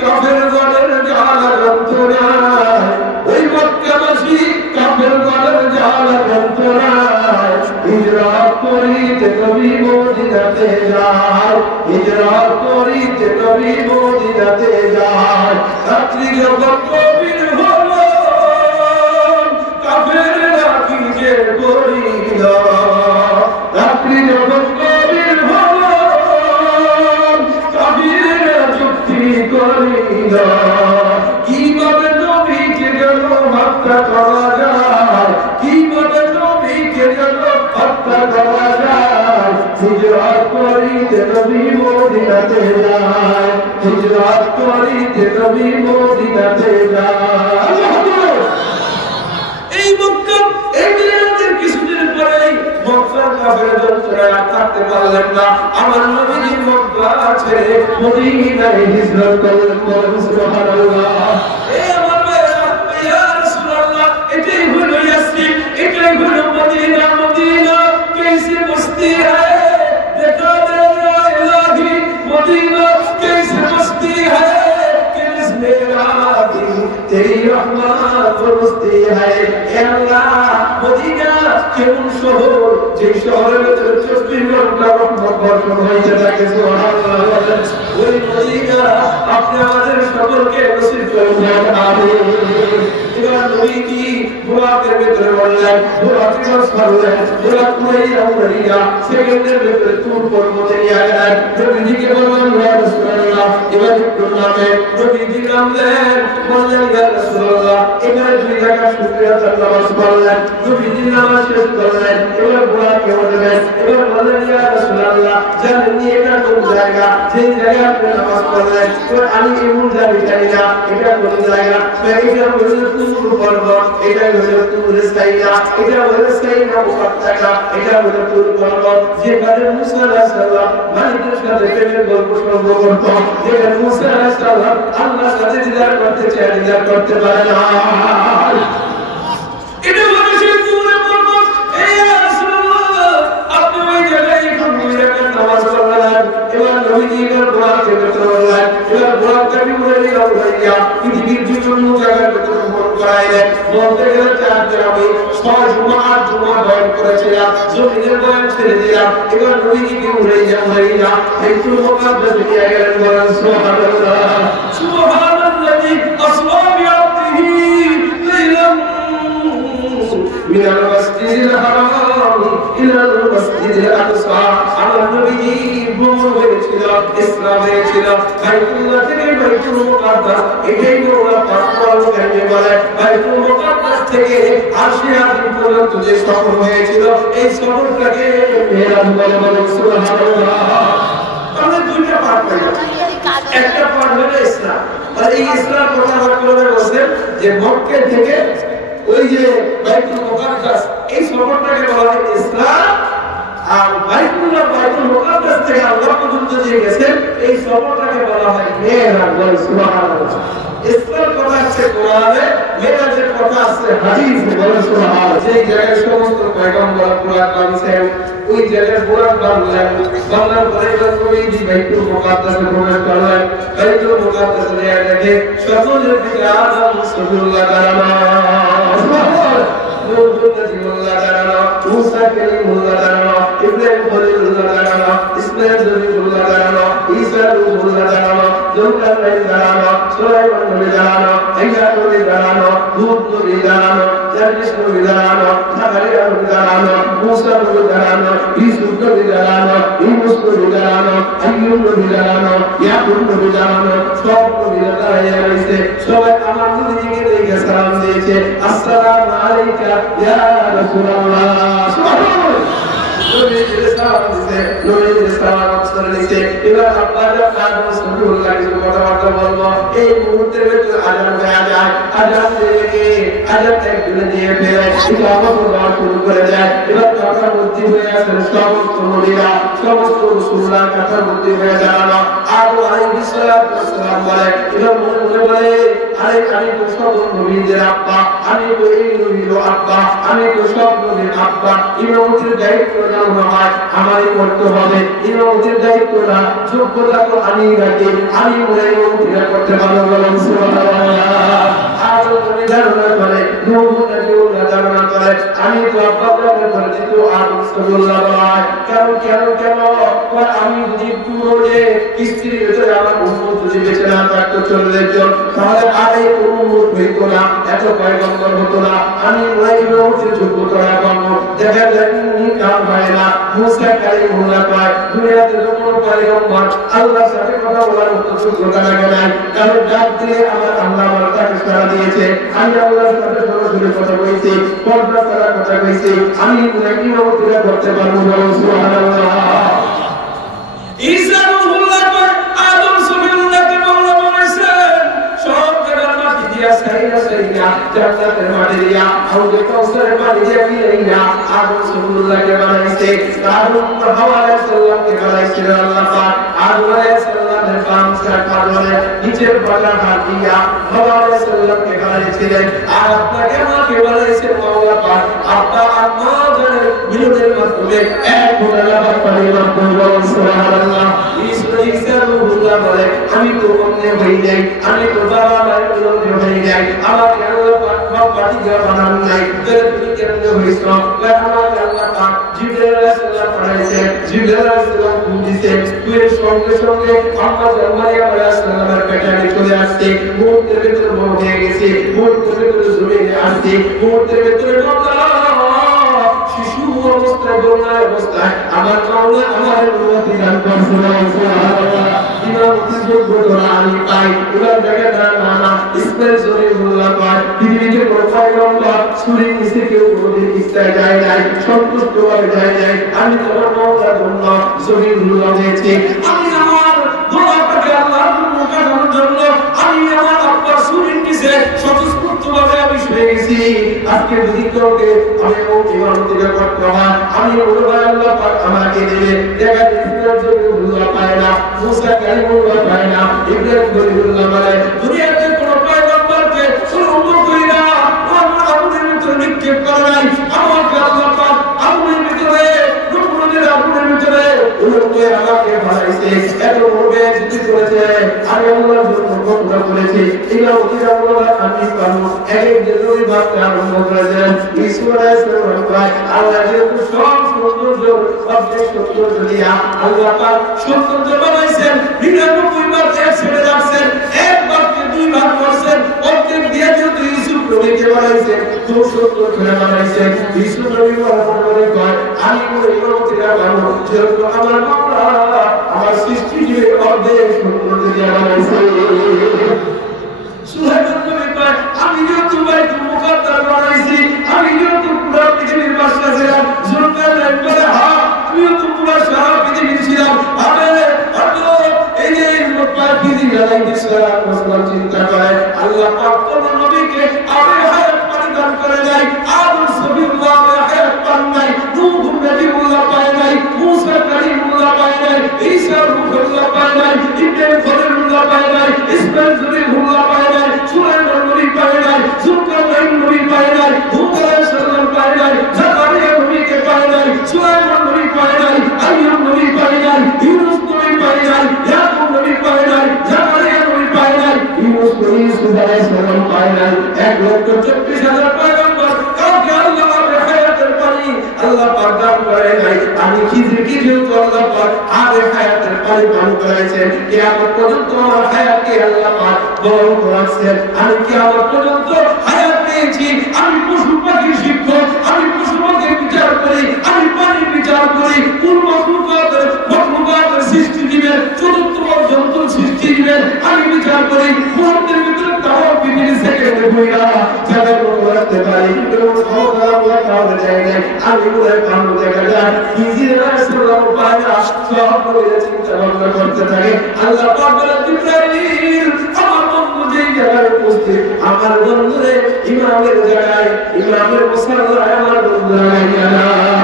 কাফের গণের জ্বালা যন্ত্রণায়, ওই মক্কাবাসী কাফের গণের জ্বালা যন্ত্রণায় হিজরত করিতে নবী মদিনাতে যায়, হিজরত করিতে নবী মদিনাতে যায়। রাত্রি যখন গভীর হলো কাফেররা কি যে করিল, রাত্রি যখন গভীর হলো কাফেররা চুক্তি করিল, কিভাবে নবীকে যেন হত্যা করা যায়, কিভাবে নবীকে যেন হত্যা করা যায়। হিজরত করিতে নবী মদিনাতে যায়, হিজরত করিতে নবী মদিনাতে যায়। এই মক্কা এই মিলাদের কিছুদিন পরেই মক্কার কাফের যন্ত্রণায় থাকতে পারলেন না, আমার নবীজি মক্কা ছেড়ে মদিনায় হিজরত করলেন। সুবহানাল্লাহ। এই আমার ভাইরা, ইয়া রাসূলুল্লাহ, এটাই হলো ইয়াসরিব, এটাই হলো মদিনা। মদিনা कैसी बस्ती है देखा दे इलाही, मदीना कैसी बस्ती है कि इसमें रागी तेरी रहमत बस्ती है। ए अल्लाह, मदीना কেমন শহর, যে শহরের ভিতরে 24 ঘন্টা রহমত বর্ষণ হয়েছে, তাকে সুবহানাল্লাহ। ওই মদিনা আপনি আমাদের সকলকে নসিব করুন, আমিন। এবার নবীজি বুরাকের ভিতরে বললেন, বুরাকে বসলেন, বুরাক কুরাইয়া উড়িয়া সেকেন্ডের ভিতরে তুর পর্বতে নিয়ে গেলেন। নবীজিকে বললেন, ইয়া রাসূলুল্লাহ, এবার একটু নামে। নবীজি নামলেন, বললেন, ইয়া রাসূলুল্লাহ, এবার দুই রাকাত শুকরিয়া নামাজ পড়লেন। নবীজি নামাজ শেষ করলেন, এবার বুরাকে উঠলেন, এবার বললেন, ইয়া রাসূলুল্লাহ, জানেন এটা কোন জায়গা, যে জায়গা আপনি নামাজ পড়লেন, এবার আমি এমন জানি না এটা কোন জায়গা। এটা হলো তুর পর্বত, এটা হলো তুর সাইনা, এটা হলো সাইনা মুকাদ্দাসা, এটা হলো তুর পর্বত, যেখানে মুসা আলাইহিস সালাম মালিকের সাথে প্রেমের গল্প শুরু করত, যেখানে মুসা আলাইহিস সালাম আল্লাহর সাথে দিদার করতে চায়, দিদার করতে পারে না। এটা হলো সেই তুর পর্বত। এই রাসূলুল্লাহ, আপনি ওই জায়গায় এখন দুই রাকাত নামাজ পড়লেন। এবার নবীজি এর বুরাকে ভিতরে বললেন, এবার বুরাকটা উড়িয়া উড়িয়া পৃথিবীর বিভিন্ন জায়গায় ভ্রমণ করাইলেন। বলতে গেলে 4 দিন আমি 6 জুমা 8 জুমা বয়ান করেছিলাম, জমিনের বয়ান ছেড়ে দিলাম। এবার নবীজিকে উড়িয়া উড়িয়া বাইতুল মুকাদ্দাস নিয়ে গেলেন। বলেন সুবহানাল্লাহ। সুবহানাল্লাযী আসরা বিআবদিহি লাইলাম মিনাল মাসজিদিল হারাম ইলাল মাসজিদিল আকসা। আমার নবীজি ভ্রমণ হয়েছিল, ইসরা হয়েছিল বাইতুল্লাহ থেকে বাইতুল মুকাদ্দাস। এটাই ওরা পাঁচবার কেন বলে বাইতুল মুকাদ্দাস থেকে আরশে আজিম পর্যন্ত যে সফর হয়েছিল, এই সফরটাকে মেরাজ বলে। বলেন সুবহানাল্লাহ। তাহলে দুইটা পার্ট হলো, একটা পার্ট হলো ইসরা। আর এই ইসরার কথা বলতে বলছেন যে মক্কা থেকে ওই যে বাইতুল মুকাদ্দাস, এই সফরটাকে বলা হয় ইসরা। আর বাইতুল মুকাদ্দাস থেকে আল্লাহ পর্যন্ত যে গেছেন, এই সফরটাকে বলা হয় মেরাজ। বলেন সুবহানাল্লাহ। ইসরার কথা আছে কোরআনে, মেরাজের কথা আছে হাদিসে। বলেন সুবহানাল্লাহ। সেই জায়গায় সমস্ত পয়গম্বর কোরআন নামছেন, ওই জায়গায় কোরআন বাংলার পরে নবীজি বাইতুল মুকাদ্দাসে প্রবেশ করলেন। বাইতুল মুকাদ্দাসে দেখে সকলের দিকে আদম রাসূলুল্লাহ দাঁড়ানো, নূরুল্লাহ দাঁড়ানো, মুসা কালিমুল্লাহ দাঁড়ানো, ইব্রাহিম খলিলুল্লাহ দাঁড়ানো, ইসমাঈল জলিলুল্লাহ দাঁড়ানো, ঈসা রূহুল্লাহ দাঁড়ানো, জুলকারনাইন দাঁড়ানো, সুলাইমান নবী দাঁড়ানো, ঈসা নবী দাঁড়ানো, হুদ নবী দাঁড়ানো, জাকির নবী দাঁড়ানো, জাকারিয়া নবী দাঁড়ানো, মুসা নবী দাঁড়ানো, ইউসুফ নবী দাঁড়ানো, ইউনুস নবী দাঁড়ানো, আইয়ুব নবী দাঁড়ানো, ইয়াকুব নবী দাঁড়ানো। সব নবীরা দাঁড়িয়ে রয়েছে, সবাই আমার নবীকে দেখে সালাম দিয়েছে, আসসালামু আলাইকা ইয়া রাসূলুল্লাহ। সুবহানাল্লাহ। নবীকে সালাম দিয়েছে, নবীকে সালাম দিয়েছে। এবার আপনারা আদম রাসূলুল্লাহ এর কথাবার্তা বলবো। এই মুহূর্তের ভিতরে আযান হয়ে যায়, আযান থেকে আযান একদিনে দিয়ে ফেলে ইকামত দেওয়া শুরু করে দেয়। এবার কাতার মধ্যে হয়ে আসে সমস্ত নবীরা, সমস্ত রাসূলরা কাতার মধ্যে হয়ে দাঁড়ানো। আর আলাইহিস সালাতু ওয়াস সালাম বলে, এবার মনে মনে বলে আরে আমি তো সব নবীদের আব্বা, আমি তো এই নবীর আব্বা, আমি তো সব নবীর আব্বা। ইমামতির দায়িত্ব নেওয়া হয়, আমারই করতে হবে। ইমামতির দায়িত্ব না, যোগ্যতা তো আমি রাখি, আমি মনে ইমামতিরা করতে ভালো বলেন সুবহানাল্লাহ। আর তুমি ধারণা করে ধারণা করে আমি তো আপনাকে করে দিত আর সুবহানাল্লাহ। কেন আমি যদি পুরো যে স্ত্রীর ভিতরে আমার উম্মত যদি বেঁচে না থাকতো 40 জন, তাহলে আর এই উম্মত হইতো না, এত পয়গম্বর হতো না। আমি ইমামতির যোগ্যতা পাবো। দেখা যায় কাম হয় না, মুসা কালিমুল্লাহ পায়, দুনিয়াতে যখন পয়গম্বর আল্লাহর সাথে কথা বলার মতো যোগ্যতা লাগে নাই, কারণ ডাক দিয়ে আমার আল্লাহ আমার তাকে সাড়া দিয়েছে। আমি আল্লাহর সাথে সরাসরি কথা বলছি, পর্দা ছাড়া কথা কইছি, আমি ইমামতিরা করতে পারবো বলুন সুবহানাল্লাহ। ঈসা রূহুল্লাহ পাক আদম সুবিল্লাহকে বলল বলেছেন সব জায়গার মাটি দিয়া সাইরা জান্নাতের মাটি দিয়া হাউজে কাউসারের পানি দিয়া পিলাইয়া আদম সুবিল্লাহকে বানাইছে। আদম হাওয়া আলাইহিস সালামকে বানাইছে আল্লাহ পাক। আদম আলাইহিস সালামের পাঁচটা কারণে নিচের পালা হাত দিয়া হাওয়া আলাইহিস সালামকে বানাইছিলেন। আর আপনাকে আমাকে বানাইছে মাওলা পাক। আপা আম্মা জানের বিরোধের মাধ্যমে এক ফোঁটা লাভ পানির মাধ্যমে সুবহানাল্লাহ। ঈসা রূহুল্লাহ বলে আমি তো অন্যে হই নাই, আমি তো বাবা মায়ের বিরোধী হই নাই, আমাকে আল্লাহ পাক বাবা দিয়া বানান নাই। তুমি কেমনে হইছ? আমাকে আল্লাহ পাক জিবরাইল আলাইহিস সালাম পাঠাইছে। জিবরাইল আলাইহিস সালাম দিছে, তুই সঙ্গে সঙ্গে আম্মা মারিয়াম আলাইহিস সালামের পেটে চলে আসছে। মুহূর্তের ভিতরে বড় হয়ে গেছে, মুহূর্তের ভিতরে জমিনে আসছে, মুহূর্তের ভিতরে শিশু অবস্থায় বন্যার অবস্থায় আমার মাওলা আমার অনুমতি দান করছেন সুবহানাল্লাহ। ইমামতি যোগ্যতা আমি পাই, এবার দেখেন না ইসমাইল জলিলুল্লাহ পায়, পৃথিবীতে কোনো পয়গম্বর সূর্যের নিচে কেউ কোনোদিন ইস্তায় যায় নাই, সন্তুষ্ট হয়ে যায় নাই। আমি তোমার মাওলার জন্য জলিলুল্লাহ হয়েছি। আমি আমার দোয়া পাকে আল্লাহর মুখানোর জন্য আমি আমার আব্বার সূর্যের নিচে স্বতঃস্ফূর্তভাবে আমি শুয়ে গেছি। আজকে যদি কাউকে আমি ইমামতিটা করতে হয়, আমি বলবো আল্লাহ পাক আমাকে দেবে। দেখা ইসমাইল জলিলুল্লাহ পায় না, মুসা কালিমুল্লাহ পায় না, ইব্রাহিম জলিলুল্লাহ পায়। দুনিয়াতে কোনো পয়গম্বরকে সুরঙ্গ করি না, আমার আগুনের ভিতরে নিক্ষেপ করে নাই। আমাকে আল্লাহ পাক আগুনের ভিতরে রূপনের আগুনের ভিতরে উলঙ্গে আমাকে বানাইছে। এত বড় জিজ্ঞেস করেছে আমি আল্লাহর জন্য কতটা করেছি। ইমামতিরা বলল আমি পারবো। একদিন ওই বাপকে আরম্ভ করেছেন ঈসা আলাইহিস সালাম পায়। আল্লাহ যেহেতু সব সৌন্দর্য সবচেয়ে সৌন্দর্য দিয়া আল্লাহ পাক সৌন্দর্য বানাইছেন। 99 বার এক ছেড়ে রাখছেন, এক বাপকে 2 ভাগ করছেন। প্রত্যেক দিয়ে যেহেতু ইউসুফ নবীকে বানাইছেন, 270 করে বানাইছেন। ইউসুফ নবী মনে কয় আমি কোনো ইমামতিরা পাবো, যেহেতু আমার মাওলা আমার সৃষ্টি জীবে অর্ধেক সৌন্দর্য দিয়া বানাইছে। সুহাইবুল নবী কয় আমি যেহেতু বাইতুল মুকাদ্দাস বানাইছি, আমি যেহেতু পুরো পৃথিবীর বাদশা ছিলাম, জুলকারনাইন বলে হ্যাঁ তুমিও তো পুরো সারা পৃথিবীর ছিলাম। এই যে পৃথিবী আলাইহিস সালাম চিন্তা করে আল্লাহ পাক তোমার নবীকে আবে হায়াত দান করে নাই। আদম সবিল্লাহ হায়াত পান নাই, নূহ নবীউল্লাহ পায় নাই, মুসা কালিমুল্লাহ পায় নাই, ঈসা রূহুল্লাহ পায় নাই, ইব্রাহিম খলিলুল্লাহ পায় নাই, ইসমাঈল জলিলুল্লাহ পায় নাই, সুলাইমান নবী পায় নাই, যুলকারনাইন নবী পায় নাই, হুদ আলাইহিস সালাম পায় নাই, জাকারিয়া নবীকে পায় নাই, সুলাইমান নবী পায় নাই, আইয়ুব নবী পায় নাই, ইউনূস নবী পায় নাই, ইয়াকুব নবী পায় নাই, জাকারিয়া নবী পায় নাই, ইউসুফ আলাইহিস সালাম পায় নাই। 1,24,000 পয়গম্বর কাউকে আল্লাহ হায়াতের পানি আল্লাহ পাক দান করে নাই। আমি খিজির আল্লাহ পাক আবে হায়াতের পানি দান করেছেন। কিয়ামত পর্যন্ত আমার হায়াতকে আল্লাহ পাক বরণ করেছেন। আমি কিয়ামত পর্যন্ত হায়াত পেয়েছি। আমি পশু পাখির শিক্ষক, আমি পশু পাখির বিচার করি, আমি পানির বিচার করি, কোন মখলুকাতের সৃষ্টি দিবেন, চতুর্থ জন্তুর সৃষ্টি দিবেন আমি বিচার করি। মুহূর্তের ভিতরে তাও পৃথিবীর সেকেন্ডে বইরা যাদের মতো রাখতে পারি, আমি বলে ভালো দেখা যায় চিন্তা ভাবনা করতে থাকে। আল্লাহ পাক বলেন জিবরাইল আমার বন্ধু যেই জায়গায় উপস্থিত, আমার বন্ধুরে ইমামের জায়গায়, ইমামের মুসাল্লায় আমার বন্ধু জায়গায়